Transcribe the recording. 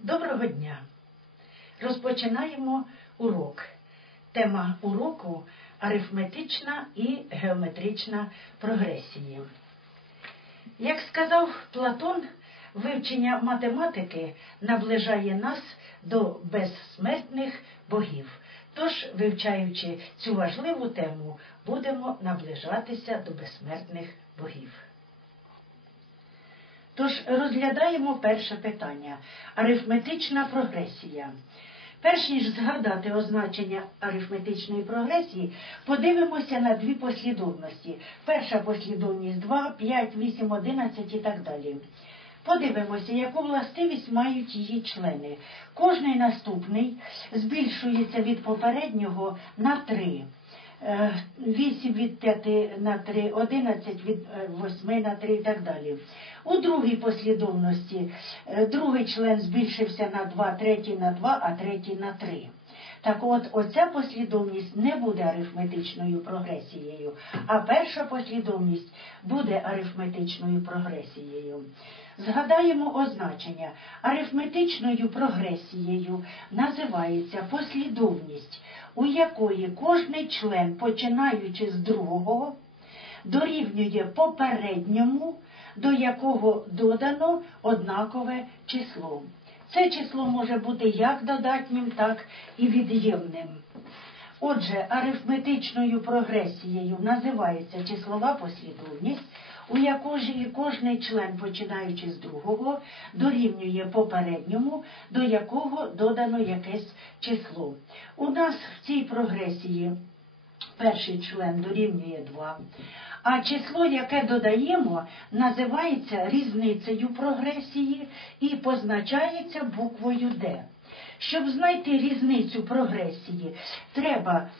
Доброго дня! Розпочинаємо урок. Тема уроку арифметична і геометрична прогресії. Як сказав Платон, вивчення математики наближає нас до безсмертних богів. Тож, вивчаючи цю важливу тему, будемо наближатися до безсмертних богів. Тож розглядаємо перше питання арифметична прогресія. Перш ніж згадати означення арифметичної прогресії, подивимося на дві послідовності. Перша послідовність 2, 5, 8, 11 і так далі. Подивимося, яку властивість мають її члени. Кожний наступний збільшується від попереднього на 3. 8 від 5 на 3, 11 від 8 на 3 і так далі. У другій послідовності е, другий член збільшився на 2, третій на 2, а третій на 3. Так от, оця послідовність не буде арифметичною прогресією, а перша послідовність буде арифметичною прогресією. Згадаємо означення. Арифметичною прогресією називається послідовність, у якої кожний член, починаючи з другого, дорівнює попередньому, до якого додано однакове число. Це число може бути як додатнім, так і від'ємним. Отже, арифметичною прогресією називається числова послідовність, у якої кожний член, починаючи з другого, дорівнює попередньому, до якого додано якесь число. У нас в цій прогресії перший член дорівнює 2, а число, яке додаємо, називається різницею прогресії і позначається буквою Д. Щоб знайти різницю прогресії, треба